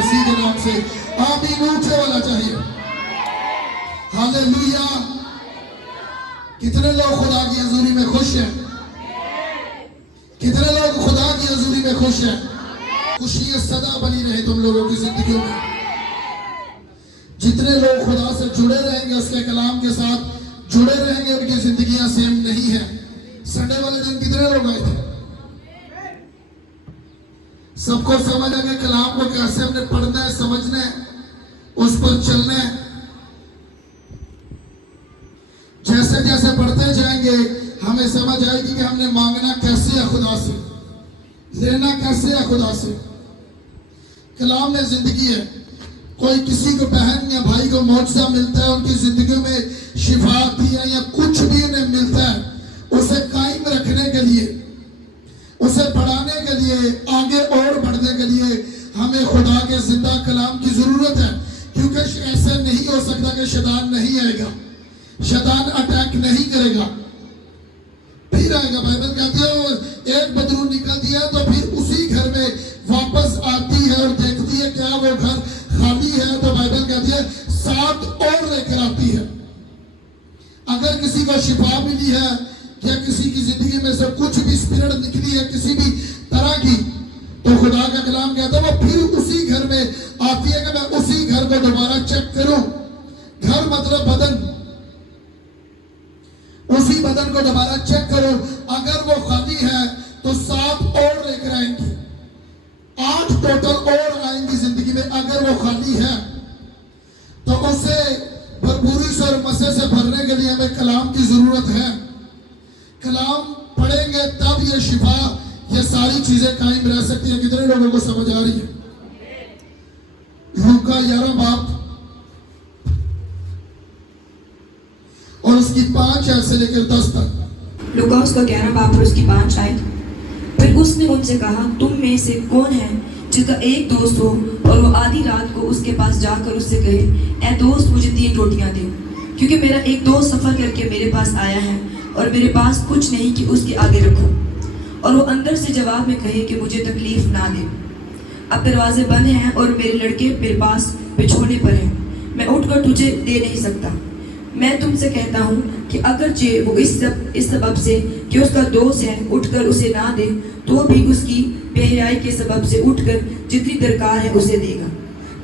मसीह के नाम से आमीन ऊंचे वाला चाहिए। हालेलुया। कितने लोग खुदा की हजूरी में खुश हैं? कितने लोग खुदा की हजूरी में खुश हैं? खुशी सदा बनी रहे तुम लोगों की जिंदगी में। जितने लोग खुदा से जुड़े रहेंगे, उसके कलाम के साथ जुड़े रहेंगे, उनकी जिंदगियां सेम नहीं है। संडे वाले दिन कितने लोग आए थे? सबको समझ आ गया कलाम को कैसे हमने पढ़ना है, समझना है, उस पर चलना है। जैसे जैसे पढ़ते जाएंगे हमें समझ आएगी कि हमने मांगना कैसे है खुदा से, लेना कैसे है खुदा से। कलाम में जिंदगी है। कोई किसी को बहन या भाई को मौजज़ा मिलता है, उनकी जिंदगी में शिफा आती है या कुछ भी उन्हें मिलता है, उसे कायम रखने के लिए, उसे बढ़ाने के लिए, आगे और बढ़ने के लिए हमें खुदा के जिंदा कलाम की जरूरत है। क्योंकि ऐसे नहीं हो सकता कि शैतान नहीं आएगा, शैतान अटैक नहीं करेगा, फिर आएगा। बाइबल कहती है एक बदरू निकलती है तो फिर उसी घर में वापस आती है और देखती है क्या वो घर खाली है, तो बाइबल कहती है 7 और लेकर आती है। अगर किसी को शिफा मिली है या किसी की जिंदगी में से कुछ भी स्पिरिट निकली है किसी भी तरह की, तो खुदा का कलाम कहता है वो फिर उसी घर में आती है कि मैं उसी घर को दोबारा चेक करूं। घर मतलब बदन, उसी बदन को दोबारा चेक करो। अगर वो खाली है तो 7 और लेकर आएंगी, 8 टोटल और आएंगी जिंदगी में। अगर वो खाली है तो उसे भरपूरी से और मसे से भरने के लिए हमें कलाम की जरूरत है। कलाम पढ़ेंगे तब ये शिफा, ये सारी चीजें कायम रह सकती हैं। कितने लोगों को समझ आ रही है? लूका 11 बाब और उसकी 5 से लेकर 10 तक। लूका उसका 11 बाब और उसकी 5 आयत। फिर उसने उनसे कहा, तुम में से कौन है जिसका एक दोस्त हो और वो आधी रात को उसके पास जाकर उससे कहे, ऐ दोस्त मुझे 3 रोटियां दे, क्योंकि मेरा एक दोस्त सफर करके मेरे पास आया है और मेरे पास कुछ नहीं कि उसके आगे रखो। और वो अंदर से जवाब में कहे कि मुझे तकलीफ ना दे, अब दरवाजे बंद हैं और मेरे लड़के मेरे पास बिछोने पर हैं, मैं उठकर तुझे दे नहीं सकता। मैं तुमसे कहता हूँ कि अगर वो इस सबब से कि उसका दोस्त है उठकर उसे ना दे, तो भी उसकी बेहयाई के सबब से उठकर जितनी दरकार है उसे देगा।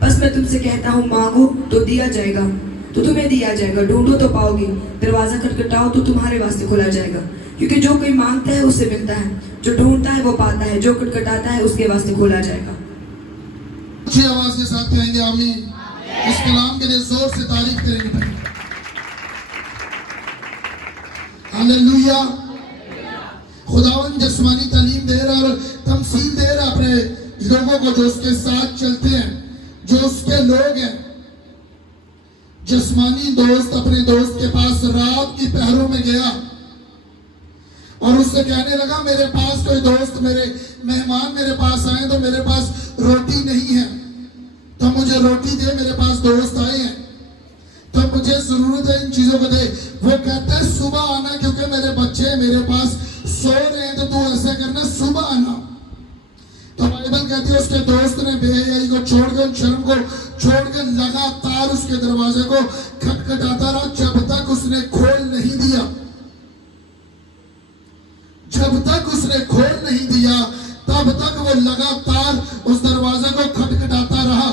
बस मैं तुमसे कहता हूँ, मांगो तो दिया जाएगा, तो तुम्हें दिया जाएगा, ढूंढो तो पाओगे, दरवाजा खटखटाओ तो तुम्हारे वास्ते खोला जाएगा। क्योंकि जो कोई मांगता है उससे मिलता है, जो ढूंढता है वो पाता है, जो खटखटाता है उसके वास्ते खोला जाएगा। अच्छी आवाज के साथ कहेंगे आमीन। इस कलाम के लिए जोर से तारीफ करेंगे। हालेलुया। खुदावन जिस्मानी तालीम दे रहा और तमसील दे रहा अपने लोगों को जो उसके साथ चलते हैं, जो उसके लोग हैं। जिस्मानी दोस्त अपने दोस्त के पास रात की पहरों में गया और उससे कहने लगा, मेरे पास कोई दोस्त, मेरे मेहमान मेरे पास आए तो मेरे पास रोटी नहीं है, तो मुझे रोटी दे, मेरे पास दोस्त आए हैं तो मुझे जरूरत है इन चीजों को दे। वो कहते हैं सुबह आना, क्योंकि मेरे बच्चे मेरे पास सो रहे हैं, तो तू ऐसा करना सुबह आना। तो बाइबल कहती है उसके दोस्त ने बेहयाई को छोड़कर, शर्म को छोड़कर लगातार उसके दरवाजे को खटखटाता रहा जब तक उसने खोल नहीं दिया। जब तक उसने खोल नहीं दिया तब तक वो लगातार उस दरवाजे को खटखटाता रहा,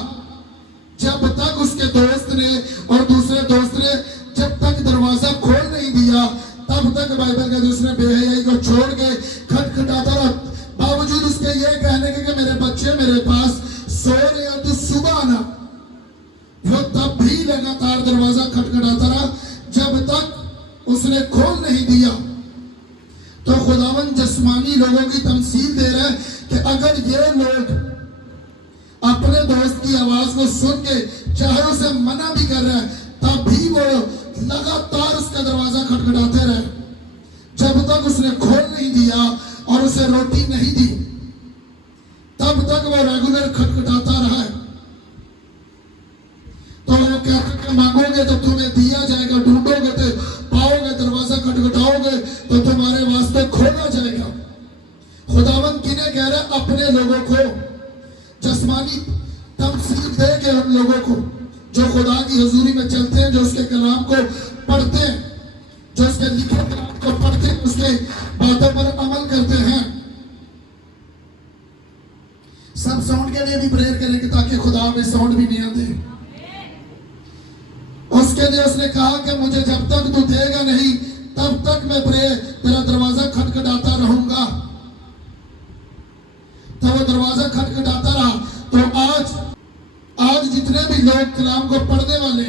जब तक उसके दोस्त ने और दूसरे दोस्त ने जब तक दरवाजा खोल नहीं दिया तब तक बाइबल कहती है उसने बेहयाई को छोड़ के खटखटाता रहा। बावजूद उसके ये कहने के कि मेरे बच्चे मेरे पास सो रहे हैं, तो सुबह आना, वो तब भी लगातार दरवाजा खटखटाता रहा जब तक उसने खोल नहीं दिया। तो खुदावन जिस्मानी लोगों की तमसील दे रहा है कि अगर ये लोग अपने दोस्त की आवाज को सुन के चाहे उसे मना भी कर रहा है, तब भी वो लगातार उसका दरवाजा खटखटाते रहे जब तक उसने खोल नहीं दिया और उसे रोटी नहीं दी, तब तक वो रेगुलर खटखटाता रहा है। तो वो कहते हैं मांगोगे तो तुम्हें दिया जाएगा, ढूंढोगे तो पाओगे, दरवाजा खटखटाओगे तो तुम्हारे वास्ते खोला जाएगा। खुदावन किन्हें कह रहे? अपने लोगों को। जिस्मानी तमसील देंगे उन लोगों को जो खुदा की हजूरी में चलते हैं, जो उसके कलाम को पढ़ते हैं, जो उसके लिखे कलाम को पढ़ते हैं, उसके बातों पर अमल करते हैं। सब साउंड के लिए भी प्रेयर करेंगे ताकि खुदा में साउंड भी नहीं आते। उसके लिए उसने कहा कि मुझे जब तक तू देगा नहीं तब तक मैं तेरा दरवाजा खटखटाता रहूंगा। तो वो दरवाजा खटखटाता रहा। तो आज जितने भी लोग कलाम को पढ़ने वाले,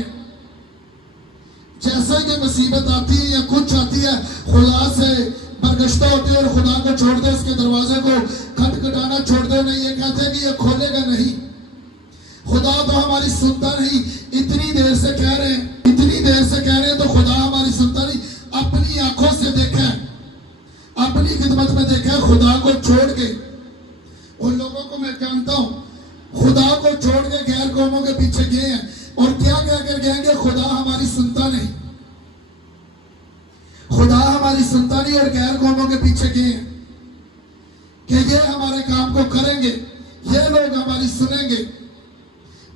जैसा कि मुसीबत आती है या कुछ आती है, खुदा से बरगश्ता होते हैं और खुदा को छोड़ दे, उसके दरवाजे को खटखटाना छोड़ दो। नहीं, ये कहते हैं कि ये खोलेगा नहीं। खुदा तो हमारी सुनता नहीं। इतनी देर से कह रहे हैं तो खुदा हमारी सुनता नहीं। अपनी आंखों से देखा, अपनी खिदमत में देखा, खुदा को छोड़ के उन लोगों को मैं जानता हूं, खुदा को छोड़ के गैर कौमों के पीछे गए हैं और क्या कहकर गएंगे, खुदा हमारी सुनता नहीं, खुदा हमारी सुनता नहीं, और गैर कौमों के पीछे गए हैं कि ये हमारे काम को करेंगे, ये लोग हमारी सुनेंगे।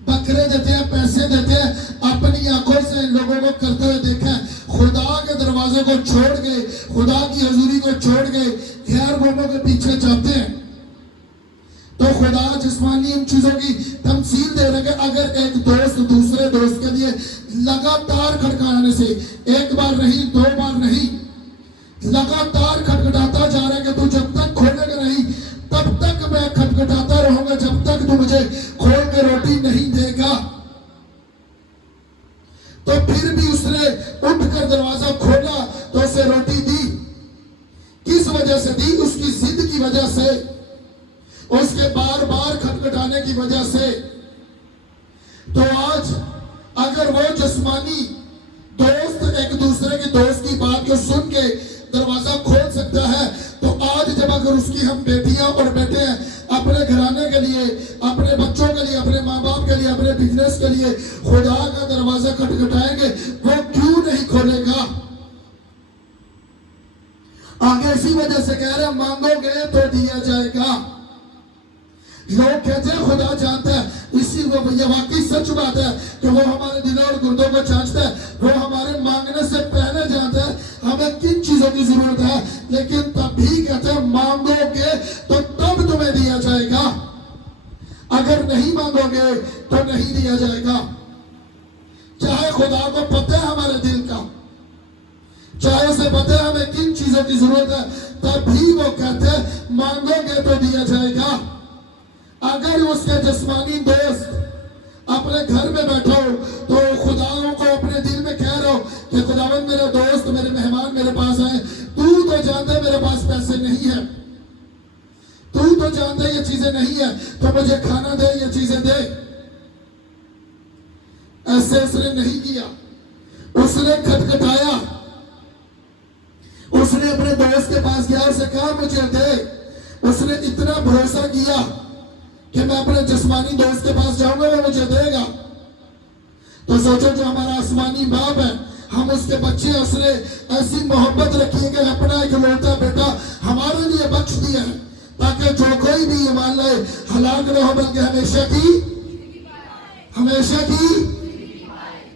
बकरे देते हैं, पैसे देते हैं, अपनी आंखों से इन लोगों को करते हुए देखा है। खुदा के दरवाजे को छोड़ के, खुदा की हजूरी को छोड़ के गैर कौमों के पीछे जाते हैं। तो खुदा जिस्मानी इन चीजों की तमसील दे रहे हैं। अगर एक दोस्त दूसरे दोस्त के लिए लगातार खटखटाने से, एक बार नहीं, दो बार नहीं, लगातार खटखटाता जा रहा है कि तू जब तक खोलेगा नहीं तब तक मैं खटखटाता रहूंगा, जब तक तू मुझे खोल के रोटी नहीं देगा। तो फिर भी उसने उठकर दरवाजा खोला तो उसे रोटी दी। किस वजह से दी? उसकी जिद की वजह से, उसके बार बार खटखटाने की वजह से। तो आज अगर वो जिस्मानी दोस्त एक दूसरे की दोस्त की बात को सुन के दरवाजा खोल सकता है, तो आज जब अगर उसकी हम बेटियां और बेटे हैं अपने घराने के लिए, अपने बच्चों के लिए, अपने माँ बाप के लिए, अपने बिजनेस के लिए खुदा का दरवाजा खटखटाएंगे, वो क्यों नहीं खोलेगा? आगे इसी वजह से कह रहे हैं, मांगोगे तो दिया जाएगा। लोग कहते हैं खुदा जानता है, इसी ये वाकई सच बात है कि वो हमारे दिलों और गुर्दों को जांचता है। वो हमारे मांगने से पहले जानता है हमें किन चीजों की जरूरत है, लेकिन तब भी कहते हैं मांगोगे तो तब तुम्हें दिया जाएगा, अगर नहीं मांगोगे तो नहीं दिया जाएगा। चाहे खुदा को पता है हमारे दिल का, चाहे उसे पता है हमें किन चीजों की जरूरत है, तब भी वो कहते हैं मांगोगे तो दिया जाएगा। अगर उसके जिस्मानी दोस्त अपने घर में बैठा हो तो खुदाओं को अपने दिल में कह रहा हो कि खुदावंद मेरा दोस्त, मेरे मेहमान मेरे पास आए, तू तो जानता है मेरे पास पैसे नहीं है, तू तो जानता है ये चीजें नहीं है, तो मुझे खाना दे, ये चीजें दे। ऐसे उसने नहीं किया, उसने खटखटाया, उसने अपने दोस्त के पास गया, उसे कहा मुझे दे। उसने इतना भरोसा किया कि मैं अपने जिस्मानी दोस्त के पास जाऊंगा, वो मुझे देगा। तो सोचो जो हमारा आसमानी बाप है, हम उसके बच्चे, उसने ऐसी मोहब्बत रखी है कि अपना इकलौता बेटा हमारे लिए बख्श दिया है, ताकि जो कोई भी ये मान ले हलाक न हो, बल्कि हमेशा की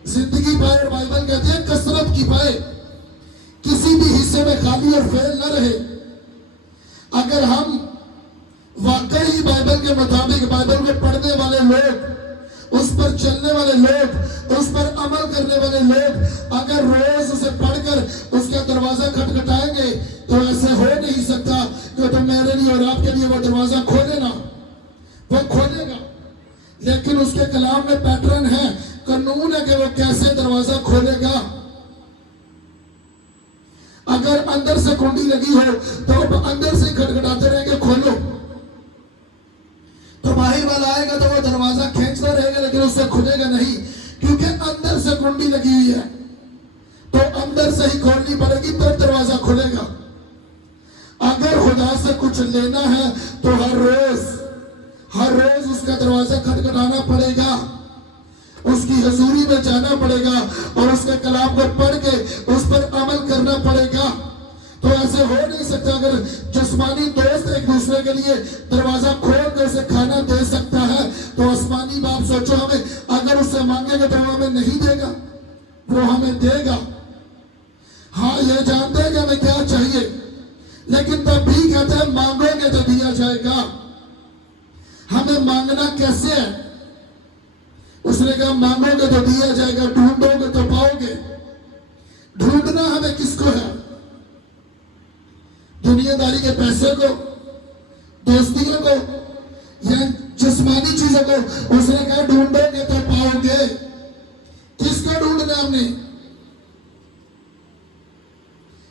जिंदगी पाए। बाइबल कहते हैं कसरत की पाए, किसी भी हिस्से में खाली और फेल न रहे। अगर हम वाकई ही बाइबल के मुताबिक, बाइबल को पढ़ने वाले लोग, उस पर चलने वाले लोग, उस पर अमल करने वाले लोग, अगर रोज उसे पढ़कर उसका दरवाजा खटखटाएंगे तो ऐसे हो नहीं सकता कि तो मेरे लिए और आपके लिए वो दरवाजा खोले ना, वो खोलेगा। लेकिन उसके कलाम में पैटर्न है, कानून है कि वो कैसे दरवाजा खोलेगा। अगर अंदर से कुंडी लगी हो तो अंदर से खटखटाते रहेंगे खोलो, तो बाहर वाला आएगा तो वो दरवाजा खींचता रहेगा, लेकिन उससे खुलेगा नहीं, क्योंकि अंदर से कुंडी लगी हुई है। तो अंदर से ही खोलनी पड़ेगी तब दरवाजा खुलेगा। अगर खुदा से कुछ लेना है तो हर रोज उसका दरवाजा खटखटाना पड़ेगा, उसकी हजूरी में जाना पड़ेगा और उसके कलाम को पढ़ के उस पर अमल करना पड़ेगा। तो ऐसे हो नहीं सकता। अगर जिस्मानी दोस्त एक दूसरे के लिए दरवाजा खोल कर उसे खाना दे सकता है, तो आसमानी बाप सोचो हमें अगर उससे मांगेंगे तो वो हमें नहीं देगा, वो हमें देगा। हाँ ये जानते हैं कि हमें क्या चाहिए, लेकिन तब भी कहते हैं मांगोगे तो दिया जाएगा। हमें मांगना कैसे है? उसने कहा मांगोगे तो दिया जाएगा, ढूंढोगे तो पाओगे। ढूंढना हमें किसको है? दुनियादारी के पैसे को, दोस्तियों को, या जिस्मानी चीजों को? उसने कहा ढूंढोगे तो पाओगे। किसको ढूंढना हमने?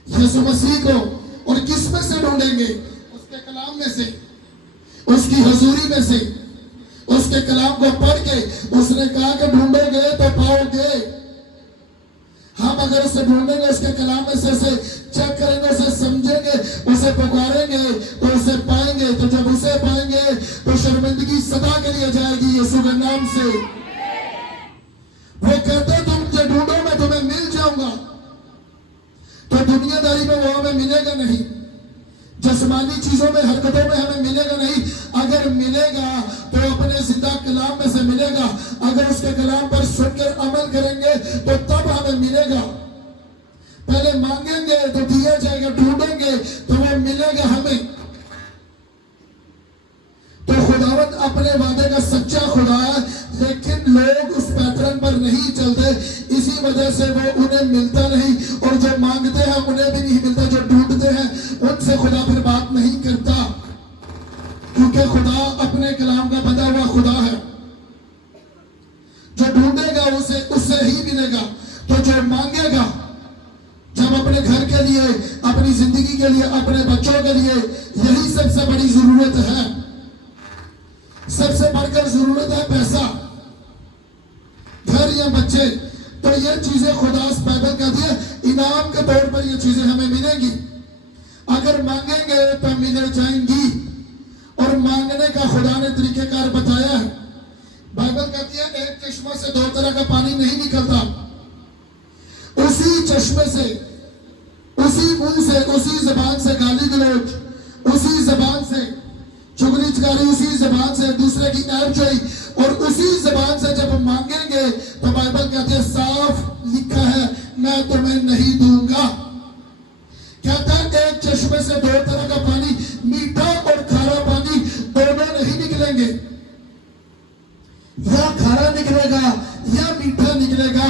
यीशु मसीह को। और किस में से ढूंढेंगे? उसके कलाम में से, उसकी हजूरी में से, उसके कलाम को पढ़ के। उसने कहा कि ढूंढोगे तो पाओगे। हम अगर उसे ढूंढेंगे, उसके कलाम में से उसे चेक करेंगे, उसे समझेंगे, उसे पुकारेंगे तो उसे पाएंगे। तो जब उसे पाएंगे तो शर्मिंदगी सदा के लिए जाएगी यीशु के नाम से। वो कहते तुम मुझे ढूंढो मैं तुम्हें मिल जाऊंगा। तो दुनियादारी में वो हमें मिलेगा नहीं, जिस्मानी चीजों में, हरकतों में हमें मिलेगा नहीं। अगर मिलेगा तो अपने जिंदा कलाम में से मिलेगा। अगर उसके कलाम पर सुनकर अमल करेंगे तो तब हमें मिलेगा। पहले मांगेंगे तो दिया जाएगा, ढूंढेंगे तो वो मिलेगा हमें। तो खुदावंद अपने वादे का सच्चा खुदा है, लेकिन लोग उस पैटर्न पर नहीं चलते। इसी वजह से वो उन्हें मिलता नहीं, और जो मांगते हैं उन्हें भी नहीं मिलता। जो ढूंढते हैं उनसे खुदा फिर बात नहीं करता, क्योंकि खुदा अपने कलाम का बंधा हुआ खुदा है। जो ढूंढेगा उसे उससे ही मिलेगा। तो जो मांगेगा, जब अपने घर के लिए, अपनी जिंदगी के लिए, अपने बच्चों के लिए, यही सबसे बड़ी जरूरत है। सबसे बढ़कर जरूरत है पैसा, घर या बच्चे। तो ये चीजें खुदा बाइबल कहती है इनाम के तौर पर ये चीजें हमें मिलेंगी। अगर मांगेंगे तो मिल जाएंगी। और मांगने का खुदा ने तरीकेकार बताया है। बाइबल कहती है एक चश्मा से दो तरह का पानी नहीं निकलता। उसी चश्मे से, उसी मुंह से, उसी जबान से गाली गलौज, उसी जबान से चुगलीचकारी, उसी जबान से दूसरे की ऐबजोई, और उसी जबान से जब मांगेंगे तो बाइबल कहती है साफ लिखा है मैं तुम्हें नहीं दूंगा। कहता है एक चश्मे से दो तरह का पानी, मीठा और खारा पानी दोनों नहीं निकलेंगे। या खारा निकलेगा या मीठा निकलेगा।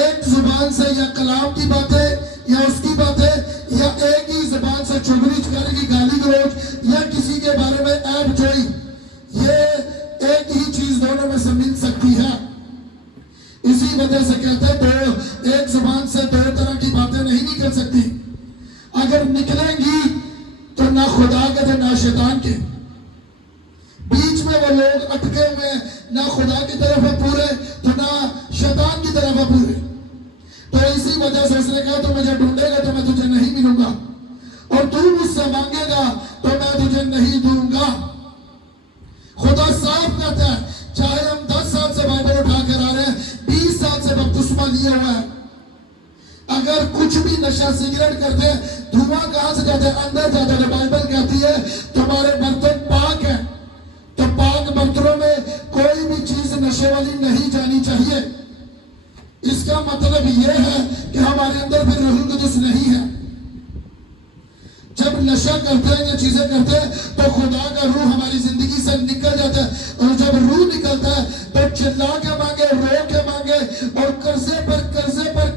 एक जुबान से या कलाम की बातें या उसकी बातें, या एक ही जुबान से चुगली करेगी, गाली गलौज, या किसी के बारे में ऐब जोई, ये एक ही चीज दोनों में से मिल सकती है। इसी वजह से कहते हैं दो, एक जुबान से दो तरह की बातें नहीं निकल सकती। अगर निकलेंगी तो ना खुदा के तो ना शैतान के। बीच में वो लोग अटके हुए, ना खुदा की तरफ है पूरे तो ना शैतान की तरफ है पूरे। तो इसी वजह से उसने कहा तो मुझे ढूंढेगा तो मैं तुझे नहीं मिलूंगा, और तू मुझसे मांगेगा तो मैं तुझे नहीं दूंगा। खुदा साफ कहता है, चाहे हम 10 साल से बाइबल उठा कर आ रहे हैं, 20 साल से बपतिस्मा लिया हुआ है, अगर कुछ भी नशा सिगरेट करते हैं, धुआं कहां से जाता है? अंदर जाता है। बाइबल कहती है तुम्हारे बर्तन पाक है, तो पाक बर्तनों में कोई भी चीज नशे वाली नहीं जानी चाहिए। इसका मतलब यह है कि हमारे अंदर फिर रूहुल कुदुस नहीं है। जब नशा करते हैं या चीजें करते हैं तो खुदा का रूह हमारी जिंदगी से निकल जाता है, और जब रूह निकलता है तो चिल्ला के मांगे, रो के मांगे, और कर्जे पर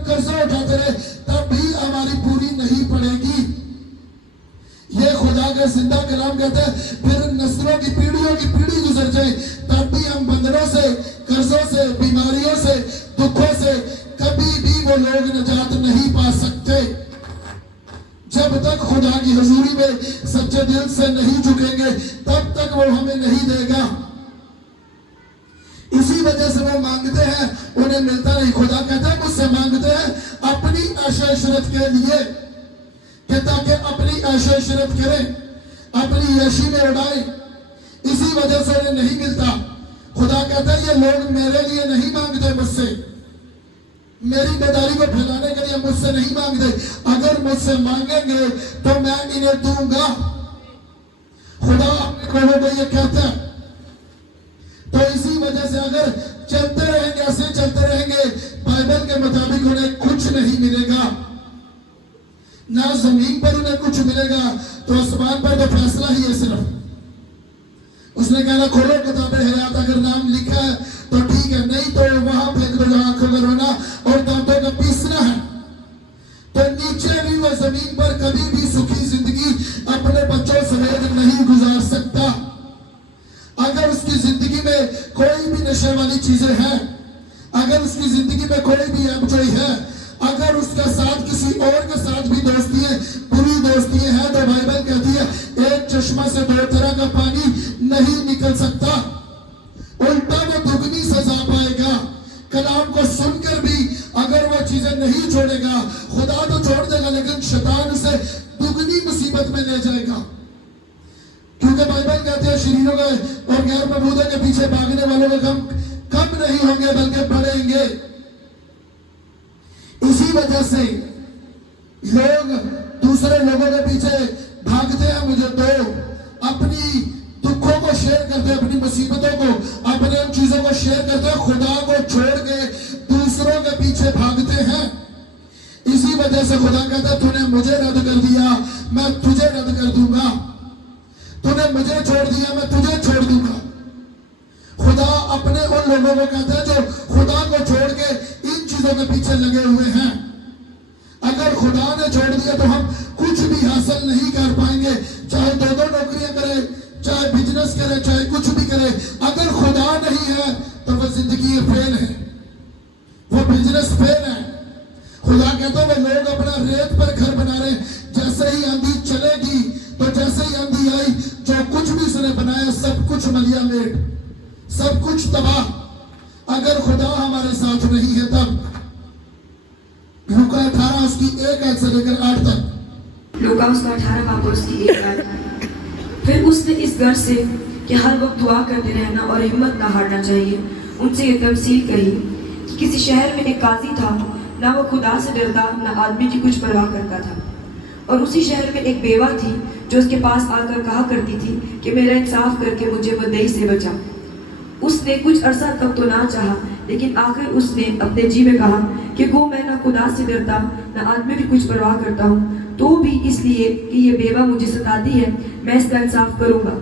कर्जा उठाते रहे, तब भी हमारी पूरी नहीं पड़ेगी। ये खुदा का जिंदा कलाम कहता है फिर नस्लों की पीढ़ियों की पीढ़ी गुजर जाए, तब भी हम बंधनों से, कर्जों से, बीमारियों से, दुखों से कभी भी वो लोग निजात नहीं पा सकते। जब तक खुदा की हजूरी में सच्चे दिल से नहीं झुकेंगे तब तक वो हमें नहीं देगा। इसी वजह से वो मांगते हैं, उन्हें मिलता नहीं। खुदा कहता है मुझसे मांगते हैं अपनी ऐश-ओ-इशरत के लिए, कि ताकि अपनी ऐश-ओ-इशरत करें, अपनी यशी में उड़ाए। इसी वजह से उन्हें नहीं मिलता। खुदा कहता है ये लोग मेरे लिए नहीं मांगते, मुझसे, मेरी बेदारी को फैलाने के लिए मुझसे नहीं मांगते। अगर मुझसे मांगेंगे तो मैं इन्हें दूंगा। खुदा अपने लोगों को ये कहता है तो इसी वजह से अगर चलते रहेंगे, ऐसे चलते रहेंगे, बाइबल के मुताबिक उन्हें कुछ नहीं मिलेगा, ना जमीन पर उन्हें कुछ मिलेगा, तो आसमान पर तो फैसला ही है सिर्फ। उसने कहा खोलो किताब हयात, अगर नाम लिखा है तो ठीक है, नहीं तो वहां फेंक दो जहां आंखों में रोना और दांतों का पीसना है। तो नीचे भी वह जमीन पर कभी भी सुखी जिंदगी अपने बच्चों समेत नहीं गुजार सकता। अगर उसकी जिंदगी में कोई भी नशे वाली चीजें हैं, अगर उसकी जिंदगी में कोई भी एंजॉय है, अगर उसका साथ किसी और के साथ भी दोस्ती है, बुरी दोस्ती है, तो बाइबल कहती है एक चश्मा से दो तरह का पानी नहीं निकल सकता, उल्टा वो दुगनी सजा पाएगा। कलाम को सुनकर भी अगर वो चीजें नहीं छोड़ेगा, खुदा तो छोड़ देगा लेकिन शैतान उसे दुगनी मुसीबत में ले जाएगा। क्योंकि बाइबल कहते हैं शरीरों के और गैर मबूदों के पीछे भागने वालों के गम कम नहीं होंगे बल्कि बढ़ेंगे। इसी वजह से लोग दूसरे लोगों के पीछे भागते हैं। मुझे तो अपनी दुखों को शेयर करते हैं, अपनी मुसीबतों को, अपने उन चीजों को शेयर करते हैं, खुदा को छोड़ के दूसरों के पीछे भागते हैं। इसी वजह से खुदा कहता है तूने मुझे रद्द कर दिया, मैं तुझे रद्द कर दूंगा, तूने मुझे छोड़ दिया, मैं तुझे छोड़ दूंगा। खुदा अपने उन लोगों को कहता है जो खुदा को छोड़ के इन चीजों के पीछे लगे हुए हैं। अगर खुदा ने छोड़ दिया तो हम कुछ भी हासिल नहीं कर पाएंगे, चाहे दो दो नौकरियां करे, चाहे बिजनेस करे, चाहे कुछ भी करे। अगर खुदा नहीं है तो वो जिंदगी फेल है, वो बिजनेस फेल है। खुदा कहता है वो लोग अपना रेत पर घर बना रहे, जैसे ही आंधी चलेगी तो जैसे ही आंधी आई जो कुछ भी उसने बनाया सब कुछ मलिया मेट, सब कुछ तबाह। अगर खुदा हमारे साथ नहीं है तब। लूका 18 उसकी 1 से लेकर 8 तक। लूका उसका 18 बाब उसकी 1 फिर उसने इस गर्ज से कि हर वक्त दुआ करते रहना और हिम्मत ना हारना चाहिए उनसे ये तमसील कही कि किसी शहर में एक काजी था, ना वो खुदा से डरता ना आदमी की कुछ परवाह करता था। और उसी शहर में एक बेवा थी जो उसके पास आकर कहा करती थी कि मेरा इंसाफ करके मुझे बदई से बचा। उसने कुछ अरसा तक तो ना चाहा, लेकिन आखिर उसने अपने जी में कहा कि वो मैं ना खुदा से डरता ना आदमी की कुछ परवाह करता हूँ, तो भी इसलिए कि ये बेवा मुझे सताती है मैं इसका इंसाफ करूँगा।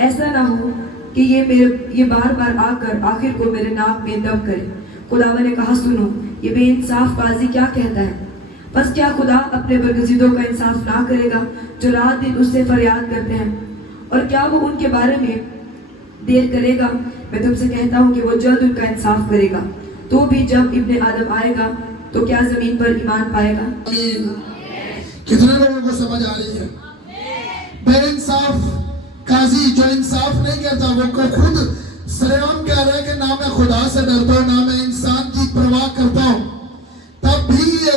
ऐसा ना हो कि ये बार बार आकर आखिर को मेरे नाक में दम करे। खुदा ने कहा सुनो, ये बेइंसाफ काजी क्या कहता है? बस क्या खुदा अपने बरगजीदों का इंसाफ ना करेगा जो रात दिन उससे फरियाद करते हैं? और क्या वो उनके बारे में देर करेगा? मैं तुमसे कहता हूँ कि वो जल्द उनका इंसाफ करेगा। तो भी जब इब्ने आदम आएगा तो क्या जमीन पर ईमान पाएगा? कितने लोगों को समझ आ रही है? बेइंसाफ काजी जो इंसाफ नहीं करता, वो को खुद सरेआम कह रहा है कि ना मैं खुदा से डरता हूँ ना मैं इंसान की परवाह करता हूँ, तब भी ये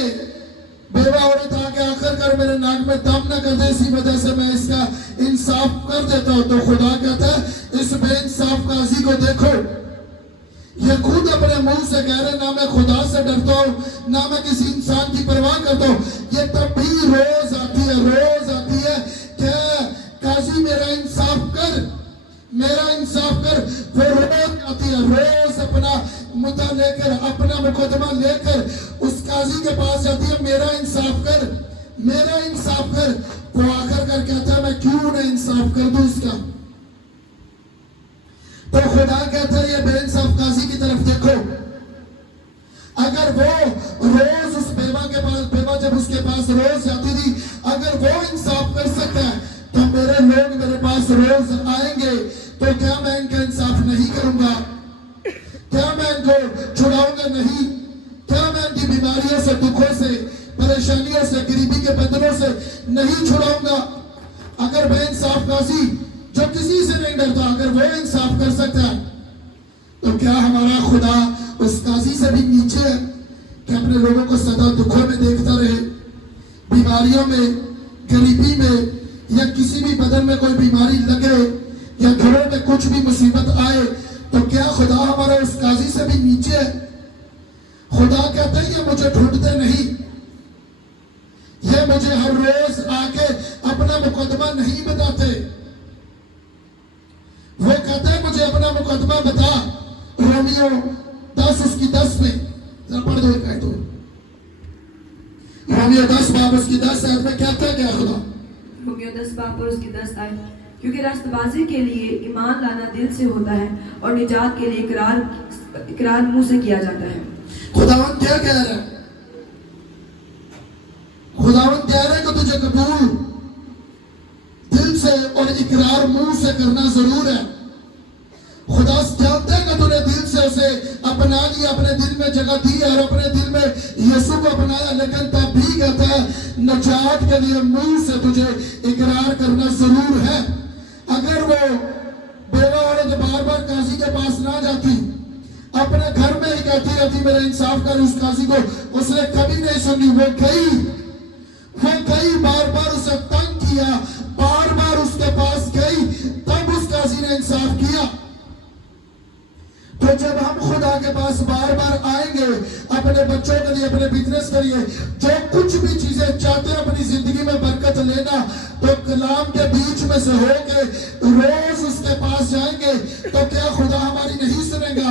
बेवा औरत आके आखिरकार मेरे नाक में दम न कर दे, इसी वजह से मैं इसका इंसाफ कर देता हूँ। तो खुदा कहता है इस बेइंसाफ काजी को देखो, ये खुद अपने मुंह से कह रहे ना मैं खुदा से डरता हूँ ना मैं किसी इंसान की परवाह करता हूँ। ये तब भी रोज आती है कि काजी मेरा इंसाफ कर, मेरा इंसाफ कर। वो रोज आती है, रोज अपना मुद्दा लेकर, अपना मुकदमा लेकर उस काजी के पास जाती है, मेरा इंसाफ कर, मेरा इंसाफ कर। वो आकर कर कहता है मैं क्यों ना इंसाफ कर दूं इसका। तो खुदा कहता है ये बेइंसाफ काजी की तरफ देखो। अगर वो रोज उस बेवा के पास, बेवा जब उसके पास रोज जाती थी, अगर वो इंसाफ कर सकता है तो मेरे लोग मेरे पास रोज आएंगे, तो क्या मैं इनका इंसाफ नहीं करूंगा? क्या मैं इनको छुड़ाऊंगा नहीं? क्या मैं इनकी बीमारियों से, दुखों से, परेशानियों से, गरीबी के बंधनों से नहीं छुड़ाऊंगा? अगर बेइंसाफ काजी जो किसी से नहीं डरता, अगर वो इंसाफ कर सकता है, तो क्या हमारा खुदा उस काजी से भी नीचे है कि अपने लोगों को सदा दुखों में देखता रहे, बीमारियों में, गरीबी में, या किसी भी बदन में कोई बीमारी लगे या घरों में कुछ भी मुसीबत आए, तो क्या खुदा हमारा उस काजी से भी नीचे है? खुदा कहते हैं ये मुझे ढूंढते नहीं, ये मुझे हर रोज आके अपना मुकदमा नहीं बताते। वो कहते हैं मुझे अपना मुकदमा बता, रोमियो 10 उसकी 10 में जरा पढ़ दो एक आयत तो। रोमियो 10 बाब उसकी 10 आयत में कहता है क्या खुदा? रोमियो 10 बाब और उसकी 10 आयत, क्योंकि रास्तबाजी के लिए ईमान लाना दिल से होता है और निजात के लिए इकरार मुंह से किया जाता है। खुदावंद क्या कह रहा है? खुदावंद कह रहा है कि तुझे कबूल दिल से और इकरार मुंह से करना जरूर है। खुदा जानता है कि तूने दिल से उसे अपना लिया, अपने दिल में जगह दी है और अपने दिल में यीशु को अपनाया, लेकिन तब भी कहता है नजात के लिए मुंह से तुझे इकरार करना जरूर है। अगर वो बेवा औरत बार बार काजी के पास ना जाती, अपने घर में ही कहती रहती मेरा इंसाफ कर उस काजी को, उसने कभी नहीं सुनी। वो कई बार बार उसे तंग किया, बार बार उसके पास गई, तब उस काजी ने इंसाफ किया। तो जब हम खुदा के पास बार बार आएंगे अपने बच्चों के लिए, अपने बिजनेस के लिए, जो कुछ भी चीजें चाहते हैं अपनी जिंदगी में बरकत लेना, तो कलाम के बीच में से होके रोज उसके पास जाएंगे, तो क्या खुदा हमारी नहीं सुनेगा?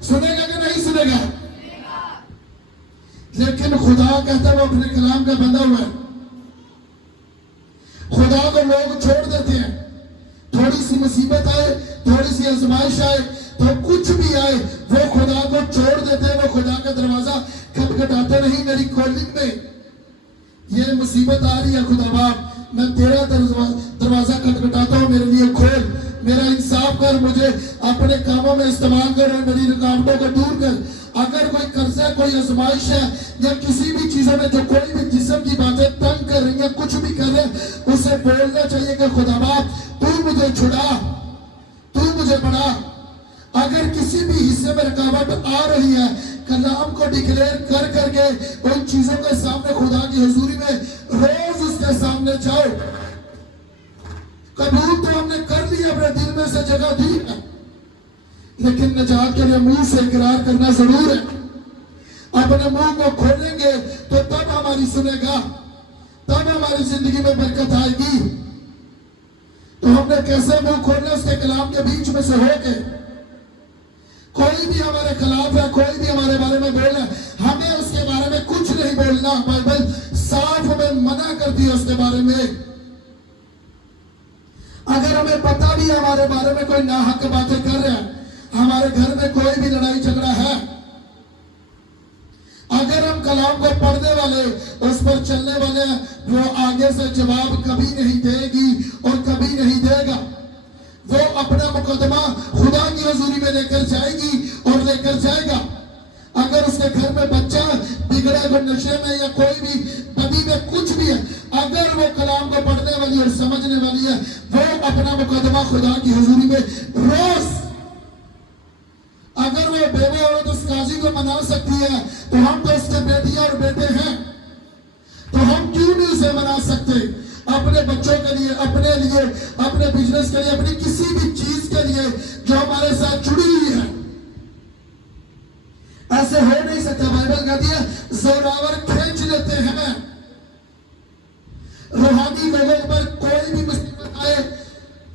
सुनेगा कि नहीं सुनेगा? लेकिन खुदा कहता है वो अपने कलाम का बंधा हुआ है। खुदा को लोग छोड़ देते हैं, थोड़ी सी मुसीबत आए, थोड़ी सी आजमाइश आए, तो कुछ भी आए वो खुदा को छोड़ देते हैं। वो खुदा का दरवाजा खटखटाते नहीं, मेरी कॉलिंग में ये मुसीबत आ रही है खुदा बाप, मैं तेरा दरवाजा खटखटाता हूँ, मेरे लिए खोल, मेरा इंसाफ कर, मुझे अपने कामों में इस्तेमाल कर और मेरी रुकावटों को दूर कर। अगर कोई कर्जा, कोई आजमाइश है या किसी भी चीजों में जो कोई भी जिस्म की बातें तंग कर रही है, कुछ भी कर रहे हैं, उसे बोलना चाहिए कि खुदा बाप तू मुझे छुड़ा, तू मुझे बढ़ा। अगर किसी भी हिस्से में रुकावट आ रही है, कलाम को डिक्लेयर कर करके उन चीजों के सामने खुदा की हुजूरी में रोज उसके सामने जाओ। कबूल तो हमने कर लिया, अपने दिल में से जगह दी है, लेकिन नजात के लिए मुंह से इकरार करना जरूर है। अपने मुंह को खोलेंगे तो तब हमारी सुनेगा, तब हमारी जिंदगी में बरकत आएगी। तो हमने कैसे मुंह खोलना? उसके कलाम के बीच में से होके। कोई भी हमारे खिलाफ है, कोई भी हमारे बारे में बोल रहा है, हमें उसके बारे में कुछ नहीं बोलना। बाइबल साफ हमें मना करती है उसके बारे में। अगर हमें पता भी हमारे बारे में कोई नाहक बातें कर रहा है, हमारे घर में कोई भी लड़ाई झगड़ा है, अगर हम कलाम को पढ़ने वाले, उस पर चलने वाले हैं, वो आगे से जवाब कभी नहीं देगी और कभी नहीं देगा। वो अपना मुकदमा खुदा की हुजूरी में लेकर जाएगी और लेकर जाएगा। अगर उसके घर में बच्चा बिगड़े हुए नशे में या कोई भी बदी में कुछ भी है, अगर वो कलाम को पढ़ने वाली और समझने वाली है, वो अपना मुकदमा खुदा की हुजूरी में रोज, अगर वो बेवा औरत उस काजी को मना सकती है, तो हम तो उसके बेटियां और बेटे हैं, तो हम क्यों नहीं उसे मना सकते? अपने बच्चों के लिए, अपने बिजनेस के लिए, अपनी किसी भी चीज के लिए जो हमारे साथ जुड़ी हुई है। ऐसे हो नहीं सकता। बाइबल कहती है जोरावर खींच लेते हैं। रूहानी लोगों पर कोई भी मुसीबत आए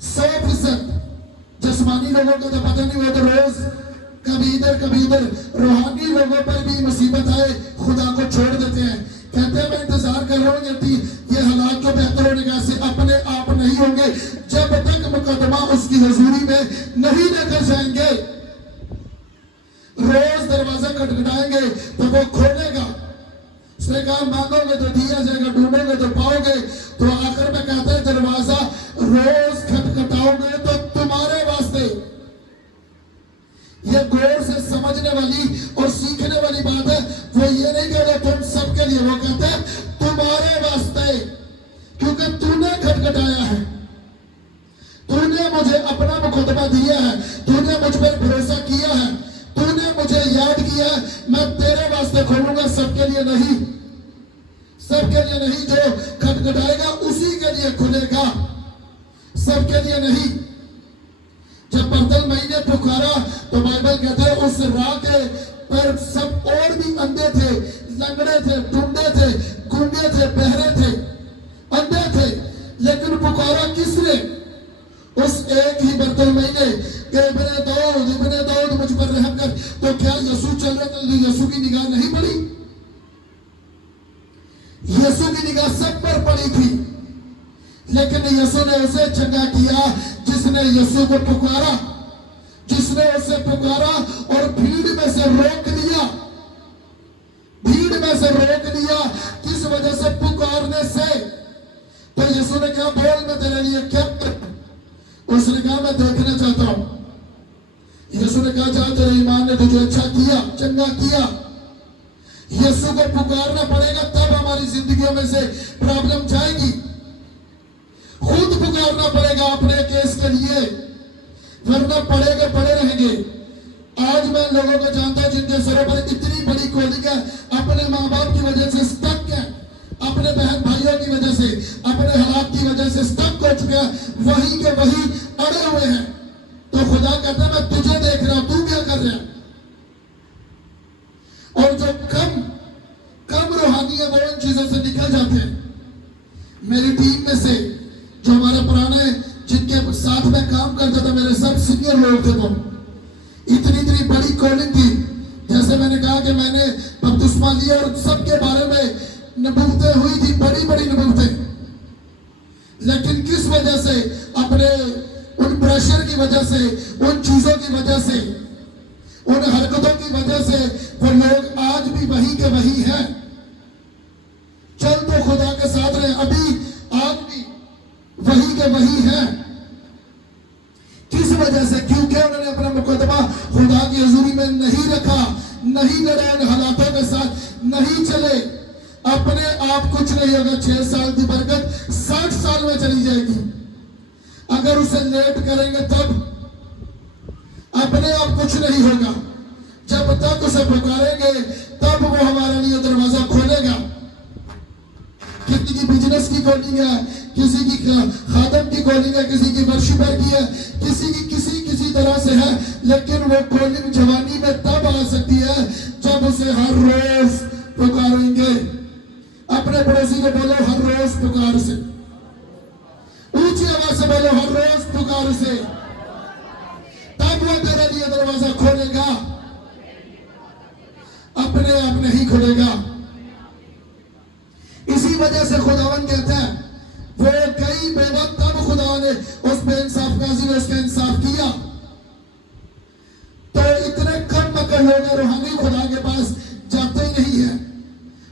100%, जिस्मानी लोगों को तो पता नहीं, वो तो रोज कभी इधर। रूहानी लोगों पर भी मुसीबत आए खुदा को छोड़ देते हैं। कहते हैं मैं इंतजार कर रहा हूँ ये हालात को बेहतर होने का, से अपने आप नहीं होंगे जब तक मुकदमा उसकी हुजूरी में नहीं लेकर जाएंगे। रोज दरवाजा खटखटाएंगे तो वो खोलेगा। उसने कहा मांगोगे तो दिया जाएगा, ढूंढोगे तो पाओगे। तो आखिर में कहते हैं दरवाजा रोज खटखटाओगे तो तुम्हारे वास्ते। ये गौर से समझने वाली और सीखने वाली बात है। वो ये नहीं कह रहे तुम सबके लिए, वो कहते हैं तुम्हारे वास्ते, क्योंकि तूने खटखटाया है, तूने मुझे अपना मुकदमा दिया है, तूने मुझ पर भरोसा किया है, तूने मुझे याद किया है, मैं तेरे वास्ते खोलूंगा, सबके लिए नहीं। सबके लिए नहीं, जो खटखटाएगा उसी के लिए खुलेगा, सबके लिए नहीं। जब बर्तन मई ने पुकारा तो बाइबल कहते हैं उस राह के पर सब और भी अंधे थे, लंगड़े थे, टूंडे थे, गूंगे थे, बहरे थे, अंधे थे, लेकिन पुकारा किसने? उस एक ही बर्तन मई ने। कि इब्ने दाऊद मुझ पर रहम कर, तो क्या यसू चल रहे थे, यसू की निगाह नहीं पड़ी? यसू की निगाह सब पर पड़ी थी, लेकिन यसू ने उसे चंगा किया जिसने यसू को पुकारा, जिसने उसे पुकारा और भीड़ में से रोक दिया, भीड़ में से रोक दिया। किस वजह से? पुकारने से। तो यसू ने कहा बोल, मैं तेरे लिए क्या करूं? उसने कहा मैं देखना चाहता हूं। यसू ने कहा जा, तेरे ईमान ने तुझे अच्छा किया, चंगा किया। यसू को पुकारना पड़ेगा, तब हमारी जिंदगियों में से प्रॉब्लम जाएगी। खुद पुकारना पड़ेगा अपने केस के लिए, वरना पड़े रहेंगे। आज मैं लोगों को जानता हूं जिनके सरों पर इतनी बड़ी कॉलिंग है, अपने माँ बाप की वजह से स्टक है, अपने बहन भाइयों की वजह से, अपने हालात की वजह से स्टक हो चुके हैं, वहीं के वहीं अड़े हुए हैं। तो खुदा कहता है मैं तुझे देख रहा हूं, तू क्या कर रहा है? और जो कम रूहानी है वो इन चीजों से निकल जाते हैं। मेरी टीम में से जो हमारे पुराने जिनके साथ में काम करता था, मेरे सब सीनियर लोग थे, वो इतनी बड़ी कॉलिंग थी। जैसे मैंने कहा कि मैंने बपतिस्मा लिया और सबके बारे में नबूवतें हुई थी, बड़ी नबूवतें, लेकिन किस वजह से? अपने उन प्रेशर की वजह से, उन चीजों की वजह से, उन हरकतों की वजह से वो लोग आज भी वही के वही हैं। चल तो खुदा के साथ रहे, अभी आज भी वही के वही हैं। किस वजह से? क्योंकि उन्होंने अपना मुकदमा खुदा की हजूरी में नहीं रखा, नहीं लड़े उन हालातों के साथ, नहीं चले। अपने आप कुछ नहीं होगा। 6 साल की बरकत 60 साल में चली जाएगी। अगर उसे लेट करेंगे तब अपने आप कुछ नहीं होगा। जब तक उसे पुकारेंगे तब वो हमारे लिए दरवाजा खोलेगा। किसी की बिजनेस की कॉलिंग है, किसी की खादम की कॉलिंग है, किसी की वर्शिपर की है, किसी की किसी तरह से है, लेकिन वो कॉलिंग जवानी में तब आ सकती है जब उसे हर रोज पुकारेंगे। अपने पड़ोसी को बोलो हर रोज पुकार से, ऊंची आवाज से बोलो हर रोज पुकार से, तब वो तेरे लिए दरवाजा खोलेगा, अपने आप नहीं खुलेगा। इसी वजह से खुदावन कहता है वो कई बेवक्त, तब खुदा ने उस पे इंसाफ काजी ने उसका इंसाफ किया। तो इतने कम मकर लोग रूहानी खुदा के पास जाते ही नहीं है,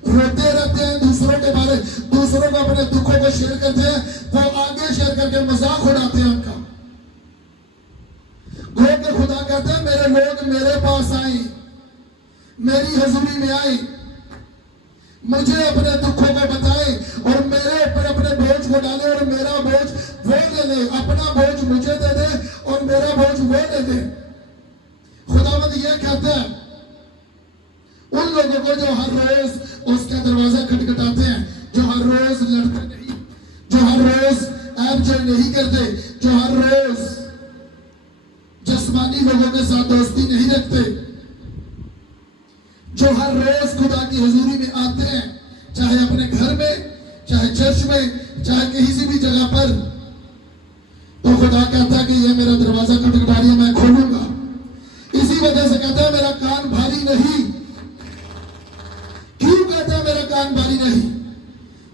रोते रहते हैं, दूसरों को अपने दुखों को शेयर करते हैं, वो आगे शेयर करके मजाक उड़ाते हैं उनका। गो के खुदा कहते हैं मेरे लोग मेरे पास आए, मेरी हजूरी में आए, मुझे अपने दुखों को बताए और मेरे ऊपर अपने बोझ को डाले और मेरा बोझ वो ले ले, अपना बोझ मुझे दे दे और मेरा बोझ वो ले दे। खुदावंद ये कहता है उन लोगों को जो हर रोज उसका दरवाजा खटखटाते हैं, जो हर रोज लड़ते नहीं, जो हर रोज ऐब नहीं करते, जो हर रोज जिस्मानी लोगों के साथ दोस्ती नहीं रखते, जो हर रोज खुदा की हजूरी में आते हैं, चाहे अपने घर में, चाहे चर्च में, चाहे किसी भी जगह पर, तो खुदा कहता है कि ये मेरा दरवाजा खटखटा रही है, मैं खोलूंगा। इसी वजह से कहता है मेरा कान भारी नहीं। क्यों कहता है मेरा कान भारी नहीं?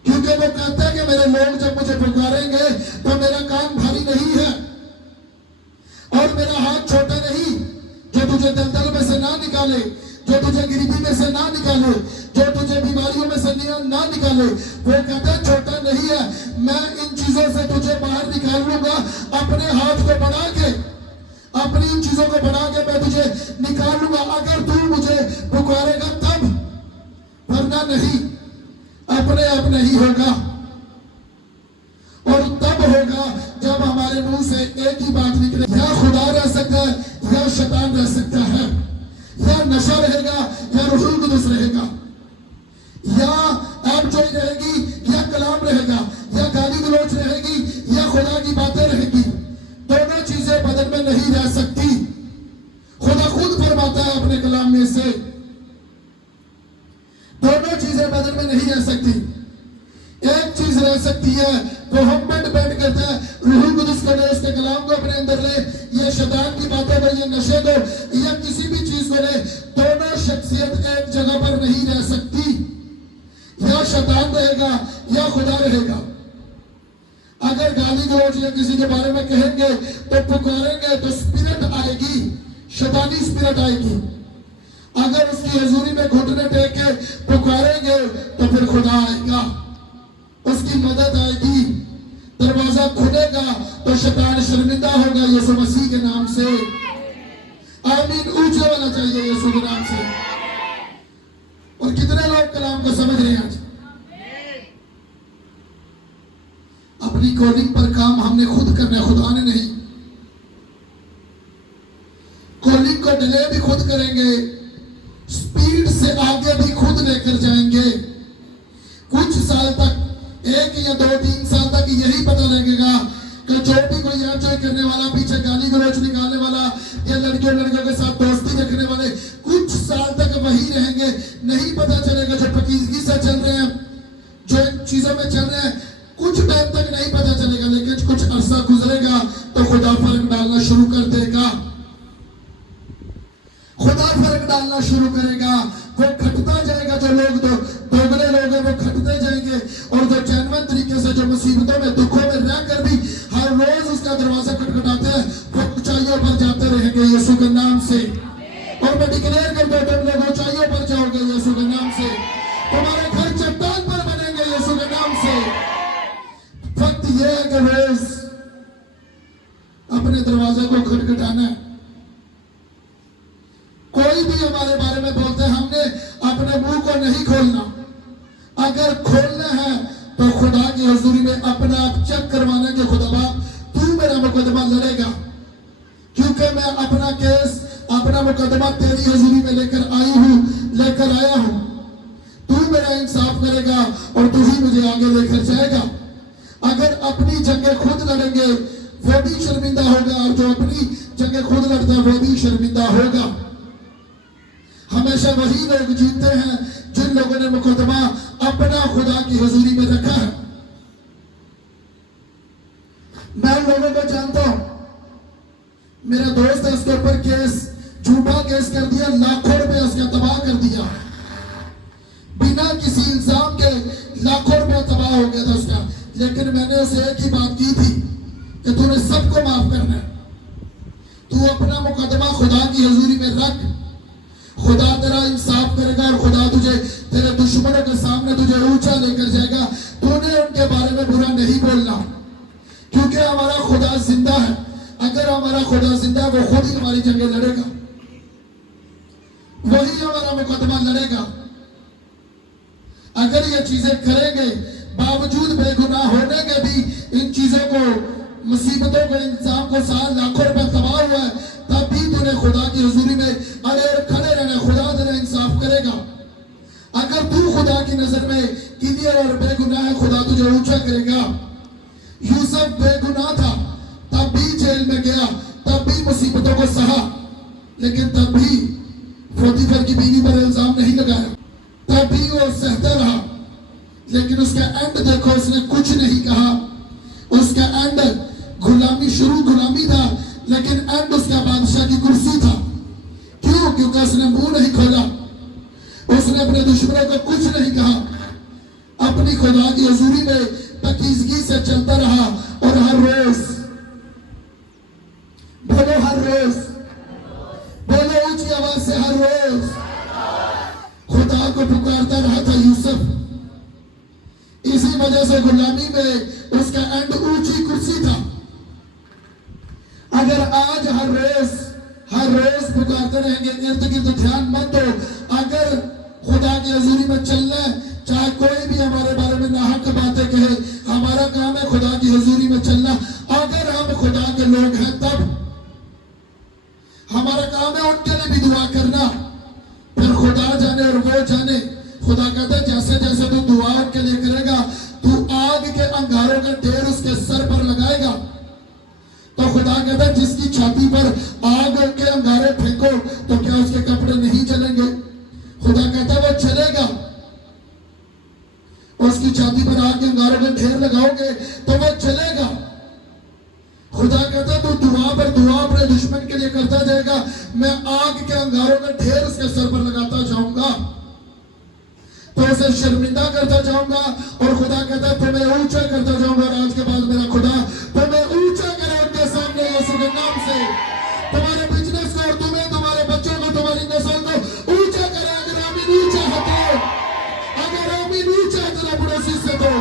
क्योंकि वो कहता है कि मेरे लोग जब मुझे पुकारेंगे तो मेरा कान भारी नहीं है और मेरा हाथ छोटा नहीं, जो तुझे दलदल में से ना निकाले, जो तुझे गरीबी में से ना निकाले, जो तुझे बीमारियों में से ना निकाले, वो कहता है छोटा नहीं है। मैं इन चीजों से तुझे बाहर निकाल लूंगा, अपने हाथ को बढ़ा के, अपनी इन चीजों को बढ़ा के मैं तुझे निकाल लूंगा, अगर तू मुझे पुकारेगा तब, वरना नहीं। अपने आप नहीं होगा। और तब होगा जब हमारे मुंह से एक ही बात निकले, या खुदा रह सकता है या शैतान रह सकता है, या नशा रहेगा या रूहुल कुदस रहेगा, या ऐबजोई रहेगी या कलाम रहेगा, या गाली गलौज रहेगी या खुदा की बातें रहेगी। दोनों चीजें बदन में नहीं रह सकती। खुदा खुद फरमाता है अपने कलाम में से, दोनों चीजें बदन में नहीं रह सकती। एक चीज रह सकती है, वो हम डिपेंड करता है रूहुल कुदस को ले, उसके कलाम को अपने अंदर ले, ये ये शैतान की बातों को, ये नशे को या किसी भी चीज को ले, दोनों शख्सियत एक जगह पर नहीं रह सकती। या शैतान रहेगा या खुदा रहेगा। अगर गाली गलौज या किसी के बारे में कहेंगे तो पुकारेंगे तो स्पिरिट आएगी, शैतानी स्पिरिट आएगी। अगर उसकी हजूरी में घुटने टेक के पुकारेंगे तो फिर खुदा आएगा, उसकी मदद आएगी, दरवाजा खुलेगा तो शैतान शर्मिंदा होगा यीशु मसीह के नाम से। आमीन ऊंचे वाला चाहिए यीशु के नाम से। और कितने लोग कलाम को समझ रहे हैं आज? अपनी कॉलिंग पर काम हमने खुद करना है, खुदा ने नहीं। कॉलिंग को डिले भी खुद करेंगे, स्पीड से आगे भी खुद लेकर जाएंगे। कुछ साल तक, 1 या 2-3 साल तक यही पता लगेगा कि जो भी कोई एंजॉय करने वाला, पीछे गाली गलौज निकालने वाला या लड़कियों के साथ दोस्ती रखने वाले, कुछ साल तक वही रहेंगे। नहीं पता चलेगा जो पकीजगी से चल रहे हैं, जो इन चीजों में चल रहे हैं, कुछ टाइम तक नहीं पता चलेगा, लेकिन कुछ अरसा गुजरेगा तो खुदा फर्क डालना शुरू कर देगा। खुदा फर्क डालना शुरू करेगा। वो खटता जाएगा, जो लोग दोगले लोग हैं वो खटते जाएंगे, और जो जेन्युइन तरीके से, जो मुसीबतों में, दुखों में रहकर भी हर रोज उसका दरवाजा खटखटाते हैं, वो ऊंचाइयों पर जाते रहेंगे यीशु के नाम से। और मैं डिक्लेयर करता हूं, तुम लोग ऊंचाइयों पर जाओगे यीशु के नाम से। तुम्हारे घर चट्टान पर बनेंगे यीशु के नाम से। वक्त यह है कि रोज अपने दरवाजे को खटखटाना है। कोई भी हमारे बारे में बोलते हैं, हमने अपने मुंह को नहीं खोलना। अगर खोलना है तो खुदा की हजूरी में अपना आप चेक करवाने के, खुदा बाप तू मेरा मुकदमा लड़ेगा, क्योंकि मैं अपना केस, अपना मुकदमा तेरी हजूरी में लेकर आया हूं। तू मेरा इंसाफ करेगा और तू ही मुझे आगे लेकर जाएगा। अगर अपनी जंगें खुद लड़ेंगे वो भी शर्मिंदा होगा, और जो अपनी जंगें खुद लड़ता है वो भी शर्मिंदा होगा। हमेशा वही लोग जीतते हैं जिन लोगों ने मुकदमा अपना खुदा की हजूरी में रखा है। मैं लोगों को जानता हूं, मेरा दोस्त है, उसके ऊपर केस, झूठा केस कर दिया, लाखों रुपए उसका तबाह कर दिया, बिना किसी इल्जाम के लाखों रुपए तबाह हो गया था उसका। लेकिन मैंने उसे एक ही बात की थी कि तूने सबको माफ करना है, तू अपना मुकदमा खुदा की हजूरी में रख, खुदा तेरा इंसाफ करेगा और खुदा तुझे तेरे दुश्मनों के सामने तुझे ऊंचा लेकर जाएगा। तूने उनके बारे में बुरा नहीं बोलना, क्योंकि हमारा खुदा जिंदा है। अगर हमारा खुदा जिंदा है, वो खुद ही हमारी जंगें लड़ेगा, वही हमारा मुकदमा लड़ेगा। अगर ये चीजें करेंगे, बावजूद बेगुनाह होने के भी इन चीजों को, मुसीबतों को, इंसान को साल लाखों रुपए तबाह हुआ है, तब भी तूने खुदा की हजूरी में अड़े और खड़े रहना, खुदा तेरा इंसाफ करेगा। अगर तू खुदा की नजर में क्लियर और बेगुनाह है, खुदा तुझे ऊंचा करेगा। यूसुफ बेगुनाह था, तब भी जेल में गया, तब भी मुसीबतों को सहा, लेकिन तब भी पोतीफर की बीवी पर इल्जाम नहीं लगाया, तब भी वो सहता रहा। लेकिन उसका एंड देखो, उसने कुछ नहीं कहा। उसका एंड गुलामी, शुरू गुलामी था, लेकिन एंड उसका बादशाह की कुर्सी था। क्यों? क्योंकि उसने मुंह नहीं खोला, उसने अपने दुश्मनों को कुछ नहीं कहा, अपनी खुदा की हजूरी में पकीजगी से चलता रहा। और हर रोज बोलो, हर रोज बोलो ऊंची आवाज से, हर रोज खुदा को पुकारता रहा था यूसुफ। इसी वजह से गुलामी में उसका एंड ऊंची कुर्सी था। अगर आज हर रोज पुकारते रहेंगे, इर्द गिर्द ध्यान मत दो। अगर खुदा की हजूरी में चलना है, चाहे कोई भी हमारे बारे में नाहक बातें कहे, हमारा काम है खुदा की हजूरी में चलना। अगर हम खुदा के लोग हैं तब हमारा काम है उनके लिए भी दुआ करना। फिर खुदा जाने और वो जाने। खुदा कहता है जैसे जैसे तू दुआ के लिए करेगा, तू आग के अंगारों का ढेर उसके सर पर लगाएगा। तो खुदा कहता है जिसकी छाती पर आग के अंगारे फेंको तो क्या उसके कपड़े नहीं जलेंगे? खुदा कहता है वो चलेगा। उसकी छाती पर आग के अंगारों का ढेर लगाओगे तो वो चलेगा। खुदा कहता है तू दुआ पर दुआ अपने दुश्मन आग के अंगारों में ढेर उसके सर पर लगाता जाऊंगा, तो उसे शर्मिंदा करता जाऊंगा। और खुदा कहता है तुम्हें ऊंचा करता जाऊंगा। और आज के बाद मेरा खुदा तुम्हें ऊंचा करे उनके सामने यीशु के नाम से। तुम्हारे बिजनेस को और तुम्हें, तुम्हारे बच्चों को, तुम्हारी नस्ल को ऊंचा करे। अगर आमीन ऊंचा है तो, अगर आमीन ऊंचा है तो पड़ोसी से तो।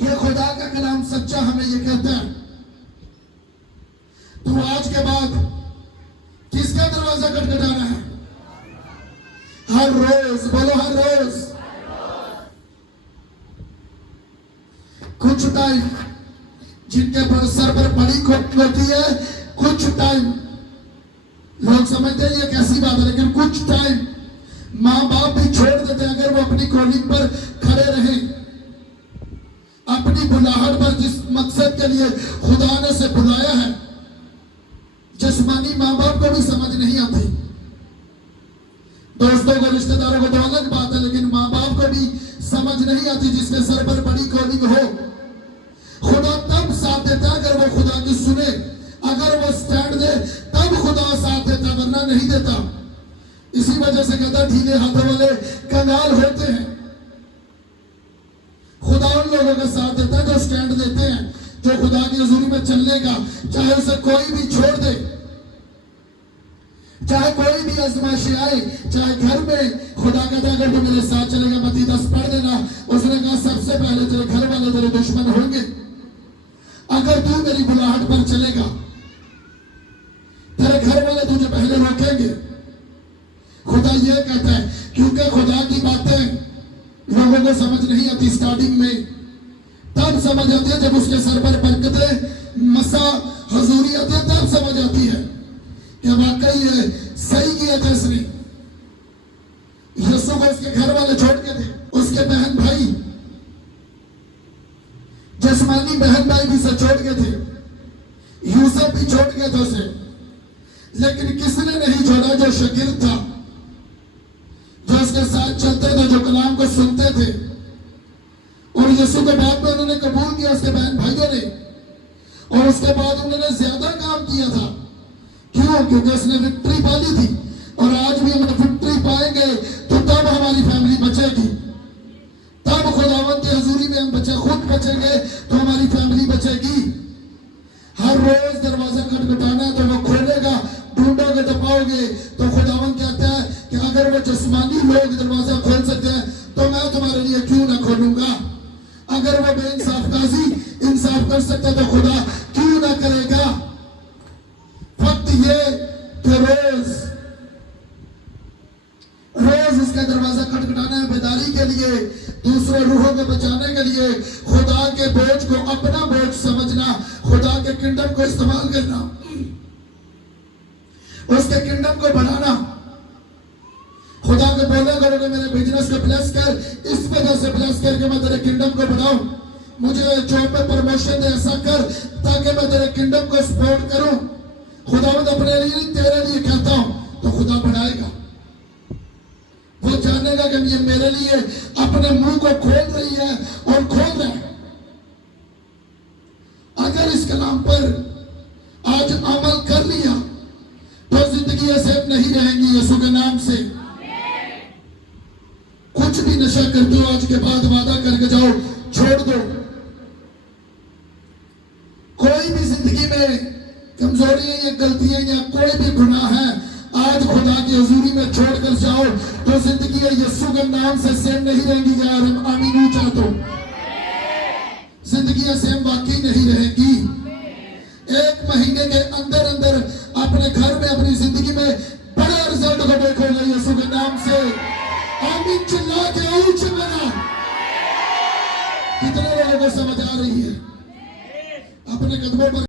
ये खुदा का कलाम सच्चा हमें ये कहता है। तो आज के बाद किसका दरवाजा खटखटाना है? हर रोज, बोलो हर रोज। कुछ टाइम जिनके सर पर बड़ी खोट होती है, कुछ टाइम लोग समझते हैं ये कैसी बात है, लेकिन कुछ टाइम माँ बाप भी छोड़ देते हैं। अगर वो अपनी कॉलिंग पर खड़े रहे, अपनी बुलाहट पर, जिस मकसद के लिए खुदा ने से बुलाया है, जिस्मानी माँ बाप को भी समझ नहीं आती। दोस्तों को, रिश्तेदारों को तो अलग बात है, लेकिन माँ बाप को भी समझ नहीं आती जिसके सर पर बड़ी कॉलिंग हो। खुदा तब साथ देता अगर वो खुदा की सुने, अगर वो स्टैंड दे तब खुदा साथ देता, वरना नहीं देता। इसी वजह से कहता ढीले हाथों वाले कंगाल होते हैं। खुदा उन लोगों का साथ देता है जो स्टैंड देते हैं, जो खुदा की हजूरी में चलने का, चाहे उसे कोई भी छोड़ दे, चाहे कोई भी आजमाइश आए, चाहे घर में। खुदा कहता अगर तू मेरे साथ चलेगा, मत्ती 10 पढ़ देना। उसने कहा सबसे पहले तेरे घर वाले तेरे दुश्मन होंगे। अगर तू मेरी बुलाहट पर चलेगा, तेरे घर वाले तुझे पहले रोकेंगे। खुदा ये कहता है, क्योंकि खुदा की बातें लोगों को समझ नहीं आती स्टार्टिंग में, तब समझ आती है जब उसके सर पर बरकतें, मसा, हजूरी आती है, तब समझ आती है कि वाकई ये सही किया था इसने। यीशु को उसके घर वाले छोड़ के थे, उसके बहन भाई, जिस्मानी बहन भाई भी से छोड़ के थे, यूसुफ भी छोड़ के थे उसे। लेकिन किसने नहीं छोड़ा? जो शागिर्द था, जो उसके साथ चलते थे, जो कलाम को सुनते थे। और यीशु के बाद में उन्होंने कबूल किया उसके बहन भाइयों ने, और उसके बाद उन्होंने ज्यादा काम किया था। क्यों? क्योंकि उसने विक्ट्री पाली थी। और आज भी हम विक्ट्री पाएंगे तो तब हमारी फैमिली बचेगी, तब खुदावंद की हजूरी में हम खुद बचेंगे तो हमारी फैमिली बचेगी। हर रोज दरवाजा खटखटाना है तो वो खोलेगा, ढूंढोगे तो पाओगे। तो खुदावंद कहता है कि अगर वो जिस्मानी लोग दरवाजा खोल सकते हैं तो मैं तुम्हारे लिए क्यों ना खोलूंगा। अगर वो बेइंसाफ काजी इंसाफ कर सकता तो खुदा क्यों ना करेगा। फक्त ये कि रोज उसका दरवाजा खटखटाना है, बेदारी के लिए, दूसरे रूहों को बचाने के लिए, खुदा के बोझ को अपना बोझ समझना, खुदा के किंगडम को इस्तेमाल करना, उसके किंगडम को बढ़ाना। खुदा को बोला करोगे मेरे बिजनेस को ब्लेस कर, इस वजह से ब्लेस करके मैं तेरे किंगडम को बढ़ाऊं, मुझे जॉब पे प्रमोशन दे, ऐसा कर ताकि मैं तेरे किंगडम को सपोर्ट करूं। खुदावंद अपने लिए तेरे लिए कहता हूं तो खुदा बढ़ाएगा। वो जानेगा कि ये मेरे लिए अपने मुंह को खोल रही है और खोल रहा है। अगर इस कलाम पर आज अमल कर लिया तो जिंदगी ऐसे नहीं रहेंगी यीशु के नाम से। कुछ भी नशा कर दो, आज के बाद वादा करके जाओ, छोड़ दो। कोई भी जिंदगी में कमजोरी है या गलती है या कोई भी गुनाह है, आज खुदा की हजूरी में छोड़कर जाओ तो जिंदगी यीशु के नाम से सेम नहीं रहेंगी। यार हम आमीन ऊंचा तो जिंदगी सेम वाकई नहीं रहेगी। एक महीने के अंदर अंदर अपने घर में, अपनी जिंदगी में बड़ा रिजल्ट को देखोगे यीशु के नाम से। आमीन चिल्ला के ऊंचे बना। कितने लोगों को समझ आ रही है? अपने कदमों पर